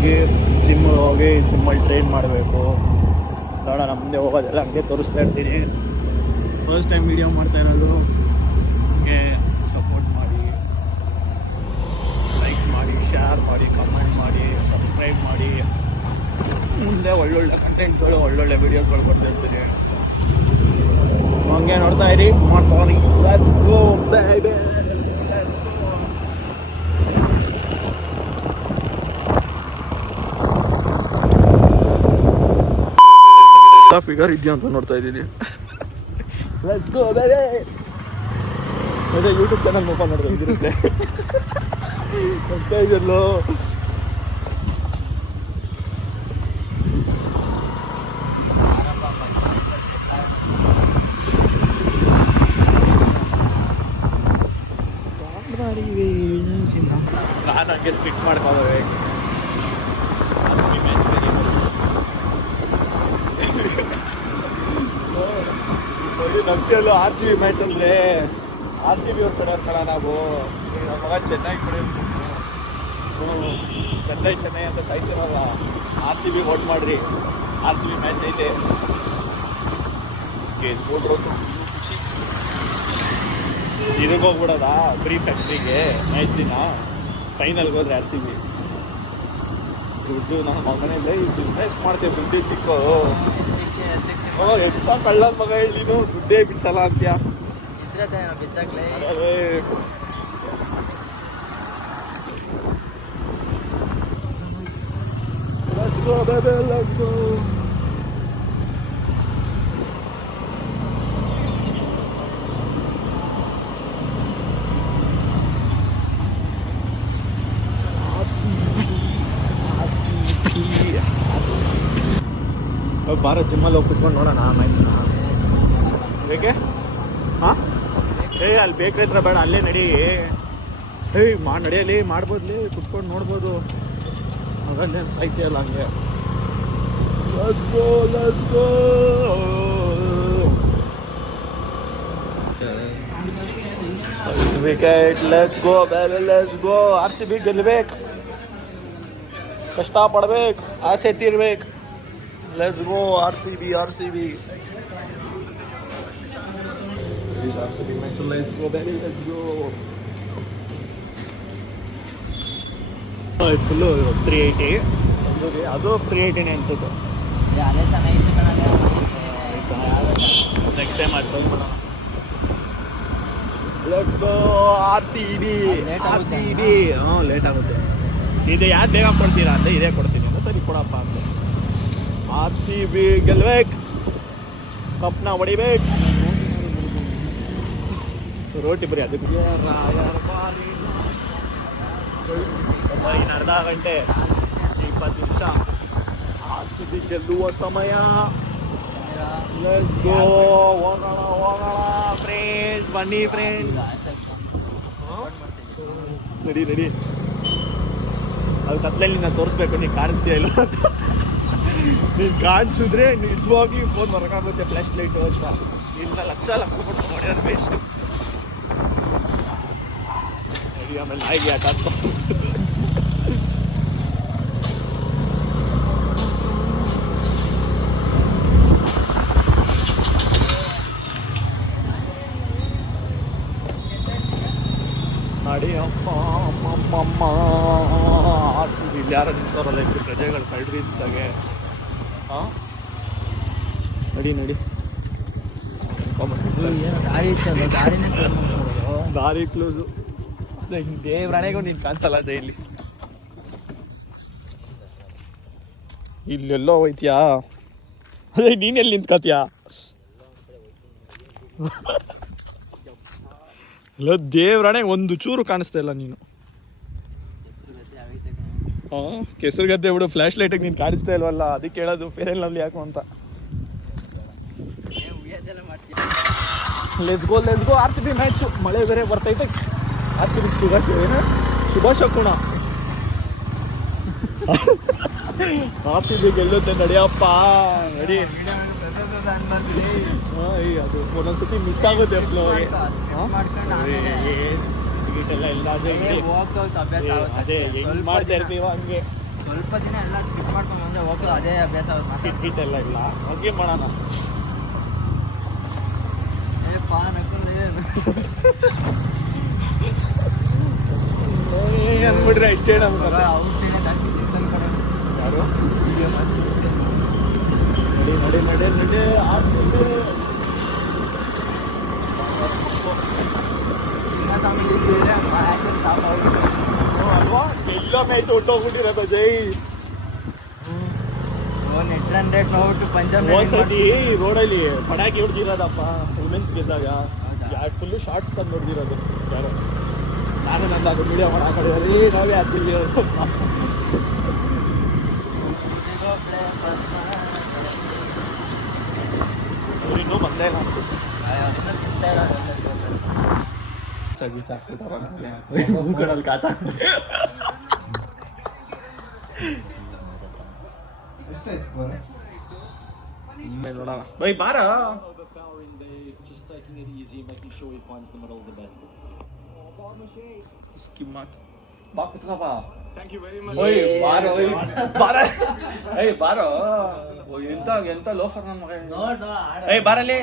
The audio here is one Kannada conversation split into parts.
ಹೋಗಿ ಜಿಮ್ಗೆ ಹೋಗಿ ಜಿಮ್ಮಲ್ಲಿ ಟ್ರೈನ್ ಮಾಡಬೇಕು. ನೋಡೋಣ ಮುಂದೆ ಹೋಗೋದೆಲ್ಲ ಹಂಗೆ ತೋರಿಸ್ತಾ ಇರ್ತೀನಿ. ಫಸ್ಟ್ ಟೈಮ್ ವೀಡಿಯೋ ಮಾಡ್ತಾ ಇರೋದು. ಹಂಗೆ ಸಪೋರ್ಟ್ ಮಾಡಿ, ಲೈಕ್ ಮಾಡಿ, ಶೇರ್ ಮಾಡಿ, ಕಮೆಂಟ್ ಮಾಡಿ, ಸಬ್ಸ್ಕ್ರೈಬ್ ಮಾಡಿ. ಮುಂದೆ ಒಳ್ಳೊಳ್ಳೆ ಕಂಟೆಂಟ್ಗಳು, ಒಳ್ಳೊಳ್ಳೆ ವೀಡಿಯೋಸ್ಗಳು ಬರ್ತಿರ್ತೀನಿ. ಹಂಗೆ ನೋಡ್ತಾ ಇರಿ, ಮಾಡ್ತೀನಿ. Let's go baby. ಫಿಗರ್ ಇದೆಯಾ ಅಂತ ನೋಡ್ತಾ ಇದ್ದೀನಿ. Let's go baby. ಅದೇ ಯೂಟ್ಯೂಬ್ ಚಾನಲ್ ಓಪನ್ ಮಾಡಿದ್ರೆ ಇದಿರುತ್ತೆ. ಇದೆಲ್ಲೋ ನಾನು ಹಂಗೆ ಸ್ಪಿಟ್ ಮಾಡ್ಕೋಬೇಕು. ನೋಡಿ ನಮ್ಗೆಲ್ಲೂ RCB ಮ್ಯಾಚ್ ಅಂದರೆ RCB ಅವ್ರ ಕಡೆ ಕಣ ನಾವು. ನಮ್ಮ ಮಗ ಚೆನ್ನೈ ಕಡೆ ಚೆನ್ನೈ ಅಂತ ಸಾಯ್ತಿರಲ್ಲ. RCB ವೋಟ್ ಮಾಡಿರಿ, RCB ಮ್ಯಾಚ್ ಐತೆ. ಗೆದ್ಬಿಟ್ರು ಖುಷಿ. ಇದಕ್ಕೆ ಹೋಗ್ಬಿಡೋದಾ ಫ್ರೀ ಫ್ಯಾಕ್ಟ್ರಿಗೆ ಮ್ಯಾಚ್ ದಿನ. ಫೈನಲ್ಗೆ ಹೋದ್ರೆ RCB. ದುಡ್ಡು ನಮ್ಮ ಮಗನೆಲ್ಲ ಬಿಸ್ನೆಸ್ ಮಾಡ್ತೇವೆ. ದುಡ್ಡು ಚಿಕ್ಕು ಎಂತ ಕಳ್ಳನ ಮಗ ಹೇಳಿ ನೀನು. ದುಡ್ಡೇ ಬಿಡ್ಸಲ್ಲ ಅಂತ್ಯಾ. Let's go baby, let's go. Bharat ಜಿಮ್ಮಲ್ಲಿ ಹೋಗಿ ಕುತ್ಕೊಂಡು ನೋಡೋಣ ಮ್ಯಾಚ್ನ. ಹೇಗೆ? ಹಾಂ, ಅಲ್ಲಿ ಬೇಕ್ರಿ ಹತ್ರ ಬೇಡ, ಅಲ್ಲೇ ನಡಿ. ನಡೆಯಲಿ, ಮಾಡ್ಬೋದ್ಲಿ, ಕುತ್ಕೊಂಡು ನೋಡ್ಬೋದು. ಮಗಂದೇನು ಸಾಯ್ತಿಯಲ್ಲ ಹಂಗೆ. Let's go, let's go. Wicket, let's go baby, let's go. RCB ಗೆಲ್ಲಬೇಕು, ಕಷ್ಟ ಪಡ್ಬೇಕು, ಆಸೆ ತೀರ್ಬೇಕು. Let's go RCB. RCB ಮ್ಯಾಚ್. Let's go baby, let's go. Full 380. ಅದು 380 ಅನ್ಸುತ್ತೆ. ನೆಕ್ಸ್ಟ್ ಟೈಮ್ ಅದು ಬಂದ್ಬಿಡೋಣ. Let's go RCB. ಹ್ಞೂ, ಲೇಟ್ ಆಗುತ್ತೆ. ಇದು ಯಾರು ಬೇಗ ಕೊಡ್ತೀರಾ ಅಂದರೆ ಇದೇ ಕೊಡ್ತೀನಿ ಅಂದರೆ ಸರಿ ಕೊಡಪ್ಪ ಅಂತ. RCB ಗೆಲ್ಬೇಕು, ಕಪ್ನ ಹೊಡಿಬೇಕು. ರೋಟಿ ಬರೀ ಅದಕ್ಕೆ ಇನ್ನು ಅರ್ಧ ಗಂಟೆ 20 ನಿಮಿಷ. RCB ಗೆಲ್ಲುವ ಸಮಯ. Let's go. ಹೋಗೋಣ ಫ್ರೆಂಡ್ಸ್, ಬನ್ನಿ ಫ್ರೆಂಡ್ಸ್. ನಡಿ. ಅದು ಕತ್ಲಲ್ಲಿ ನಾನು ತೋರಿಸ್ಬೇಕು, ನೀನು ಕಾಣಿಸ್ತೀಯ ಇಲ್ಲ ಅಂತ. ನೀನು ಕಾಣಿಸಿದ್ರೆ ನಿಜವಾಗಿ ಫೋನ್ ಹೊರಗಾಗುತ್ತೆ, ಫ್ಲ್ಯಾಶ್ ಲೈಟು ಅಂತ. ಇನ್ನು ಲಕ್ಷ ಕೊಟ್ಟು ನೋಡಿರೋದು ಬೇಸ್ಟ್. ಆಮೇಲೆ ನಾಯಿಗೆ ಆಟ ಆಡ್ಕೊಂಡು ಮಾಡಿ. ಅಮ್ಮ RCB ಇಲ್ಲಿ ಯಾರು ನಿಂತವ್ರಲ್ಲ, ಇಬ್ಬರು ಪ್ರಜೆಗಳು ಕಳ್ರಿ ಇದ್ದಾಗೆ. ಹಾಂ, ನಡಿ. ದಾರಿ ಕ್ಲೋಸು. ದೇವ್ರಣೆಗೂ ನೀನು ಕಾಣಿಸಲ್ಲ ಇಲ್ಲಿ. ಇಲ್ಲೆಲ್ಲೋ ಹೋಯ್ತೀಯಾ? ಅದೇ ನೀನೆಲ್ಲಿ ನಿಂತ್ಕೋತೀಯಾ? ಇಲ್ಲ, ದೇವ್ರಣೆ ಒಂದು ಚೂರು ಕಾಣಿಸ್ತಾ ಇಲ್ಲ ನೀನು. ಹಾಂ, ಕೆಸರು ಗದ್ದೆ ಬಿಡು. ಫ್ಲ್ಯಾಶ್ ಲೈಟಿಗೆ ನೀನು ಕಾಣಿಸ್ತಾ ಇಲ್ವಲ್ಲ, ಅದಕ್ಕೆ ಹೇಳೋದು ಫೇರ್ ಆ್ಯಂಡ್ ಲವ್ಲಿ ಯಾಕು ಅಂತ. Let's go RCB match. ಮಳೆ ಬೇರೆ ಬರ್ತೈತೆ. RCB ಶುಭಾಶಕುಣ. RCB ಗೆಲ್ಲುತ್ತೆ, ನಡಿಯಪ್ಪ ನಡಿ. ಅದು ಒಂದೊಂದ್ಸತಿ ಮಿಸ್ ಆಗುತ್ತೆ ಫ್ಲೋಗೆ. ಟಿಕೆಟ್ ಎಲ್ಲ ಇಲ್ಲ, ಅದೇ ಹೆಂಗ್ ಮಾಡ್ತಾ ಇರ್ತೀವ ಹಂಗೆ. ಸ್ವಲ್ಪ ದಿನ ಎಲ್ಲ ಸ್ಕಿಪ್ ಮಾಡ್ಕೊಂಡು ಮುಂದೆ ಹೋಗೋದು ಅದೇ ಅಭ್ಯಾಸ ಹಿಟ್ ಎಲ್ಲ ಇಲ್ಲ ಹಾಗೆ ಮಾಡೋಣ. ಅಂದ್ಬಿಟ್ರೆ ಇಷ್ಟೇ ನಮ್ಗೆ ಅವ್ರ ಜಾಸ್ತಿ ತಿಂತಾನೆ ಕಡೆ. ಯಾರು ನಡಿ ನಡಿ ನಡಿ ನಡಿ ಅಲ್ವಾ ಎಲ್ಲ ಮ್ಯಾಚ್ ಹೊಟ್ಟೋಗ್ಬಿಟ್ಟಿರೋದು ಜೈ. 800 ನೋಡ್ಬಿಟ್ಟು ಪಂಜಾಬ್ ಹೋದ್ಸತಿ ರೋಡಲ್ಲಿ ಪಟಾಕಿ ಹೊಡ್ದಿರೋದಪ್ಪ ವುಮೆನ್ಸ್ ಗೆದ್ದಾಗ ಫುಲ್ಲು ಶಾರ್ಟ್ಸ್ ತಂದು ಹೊಡ್ದಿರೋದು ಯಾರು. ನಾನು ನಂದಾಗ ವಿಡಿಯೋ ಮಾಡಾಕಡೆ ನಾವೇ ಹಾಕ್ತಿದ್ವಿ. ಇನ್ನೂ ಬಂದೇ ಇಲ್ಲ ಕಡಲ್ ಕಾಚ ನೋಡೋಣ ಬೈ ಬಾರ ಬಾ ಕುತ್ಕೋಪ. ಬಾರೋ ಎಂತ ಲೋಫರ್ ನನ್ನ ಮಗ. ಬಾರಲ್ಲಿ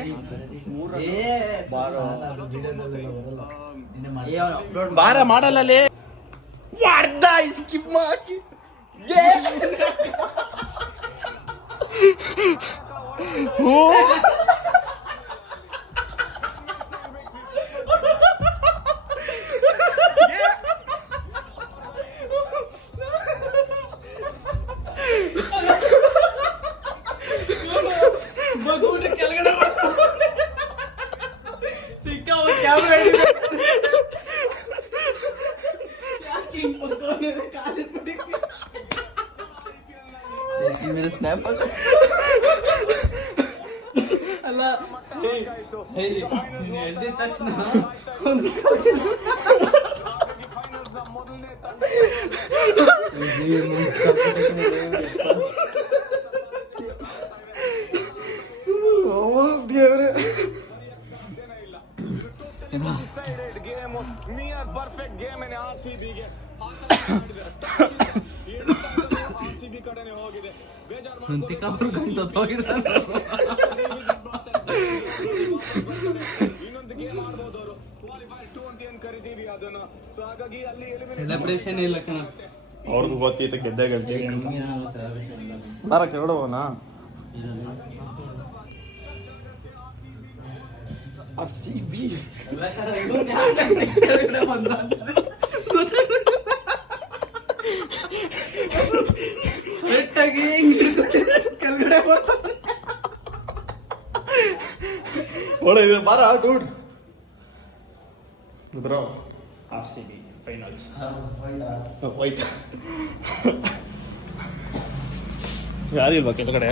ಬಾರ ಮಾಡಲ್ಲಲ್ಲಿ ಮಾಡ್ದ ಸ್ಕಿಪ್ ಮಾಡಿ ಕೆಳಗಡೆ ಸಿಕ್ಕ ಕ್ಯಾಮ್ರಾ ಸ್ನ್ಯಾಪ್ ಅಲ್ಲ ಹೇಳಿದ ತಕ್ಷಣ ಸೆಲೆಬ್ರೇಷನ್ ಇಲ್ಲ ಕಣ ಅವ್ರಿಗೂ ಗೊತ್ತಿತ್ತು ಗೆದ್ದೆ ಗೆಲ್ತೀವಿ ಅಂತ. ಬಾರ ಕೆಳಗಡೆ ಹೋಗೋಣ. RCB ಕೆಳಗಡೆ ಬರ್ತಾರೆ. ಬಾರ dude bro. RCB finals wait ಯಾರಿಲ್ವಾ ಕೆಳಗಡೆ?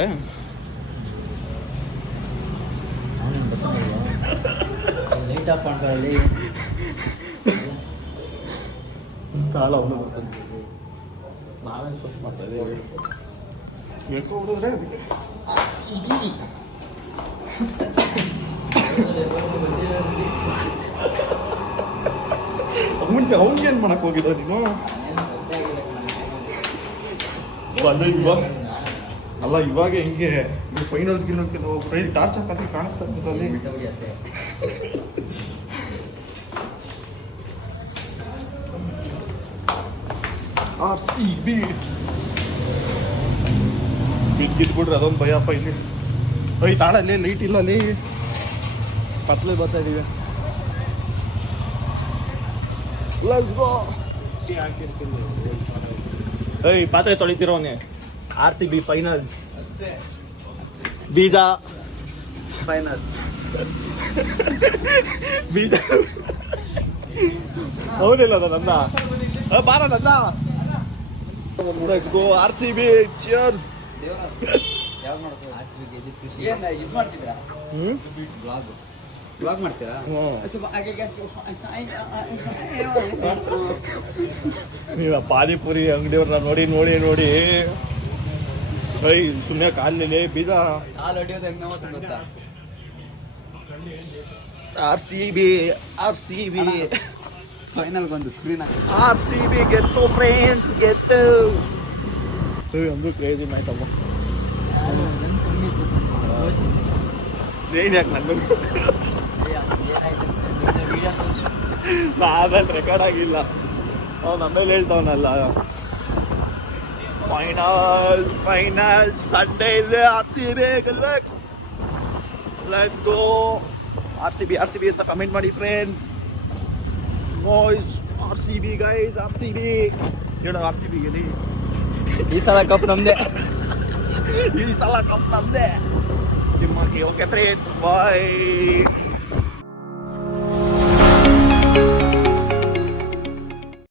ಲೈಟ್ ಆಫ್ ಮಾಡ್ಕೊಳ್ಳಿ. ಕಾಲ ಅವನು ಬರ್ತಾನೆ. ನಾವೇನು ಸ್ವಲ್ಪ ಮಾಡ್ತಾ ಇದ್ದೀವಿ ಹೇಳ್ಕೊಬಿಡಿದ್ರೆ ಅದಕ್ಕೆ ಅವ್ನಿಗೇನು ಮಾಡಕ್ ಹೋಗಿದ್ದ ನೀನು? ಅಲ್ಲ ಇವಾಗ ಹೆಂಗೆ ಫೈನಲ್ಸ್ ಗಿಲ್ನಲ್ಸ್ಗೆ ಫ್ರೈಡ್ ಟಾರ್ಚ್ ಹಾಕಿ ಕಾಣಿಸ್ತಾ ಇರ್ತದಲ್ಲಿ. RCB ಬಿಟ್ಬಿಟ್ರೆ ಅದೊಂದು ಭಯಪ್ಪ. ಇಲ್ಲಿ ತಾಳಲ್ಲಿ ಲೈಟ್ ಇಲ್ಲ, ಅಲ್ಲಿ ಪತ್ಲೆ ಬರ್ತಾ ಇದೀವಿ. ಪಾತ್ರೆ ತೊಳಿತಿರೋನೆ. RCB ಫೈನಲ್ಸ್ ಬೀಜ ಫೈನಲ್ ಬೀಜ ಅವನಿಲ್ಲ ನನ್ನ ಬಾರ ನನ್ನ. RCB cheers. ಬ್ಲಾಗ್ ಮಾಡ್ತೀರಾ? ನೀವು ಪಾನಿಪುರಿ ಅಂಗಡಿಯವ್ರನ್ನ ನೋಡಿ ನೋಡಿ ನೋಡಿ ಸುಮ್ಮನೆ ಕಾಲಲ್ಲಿ ಬೀಜ ಹಾಲು ಹೊಡಿಯೋದು ಹೆಂಗ್ ನಾವು ಗೊತ್ತಾ? RCB ಫೈನಲ್ ಒಂದು ಸ್ಕ್ರೀನ್ RCB ಗೆತ್ತು ಫ್ರೆಂಡ್ಸ್ ಗೆತ್ತು. ಒಂದು ಕ್ರೇಜಿ ಮ್ಯಾಚ್ ಅಮ್ಮ. ನೀನು ಯಾಕೆ ನನ್ನ ಆಮೇಲೆ ರೆಕಾರ್ಡ್ ಆಗಿಲ್ಲ ಅವ್ನು ಆಮೇಲೆ ಹೇಳ್ತಾವನಲ್ಲ. ಫೈನಲ್ ಸಂಡೇ ಇದೆ. ಆರ್ ಸಿ ಬಿ ಗೆಲ್ಬೇಕು. Let's go R C B ಅಂತ ಕಮೆಂಟ್ ಮಾಡಿ friends. Boys R C B guys, R C B ಹೇಳೋ. ಆರ್ ಸಿ ಬಿ ಗೆಲ್ಲಿ ಈ ಸಲ ಕಪ್ ನಮ್ದೆ. ಈ ಸಲ ಕಪ್ ನಮ್ದೆ. ಓಕೆ ಫ್ರೆಂಡ್ಸ್ ಬಾಯ್.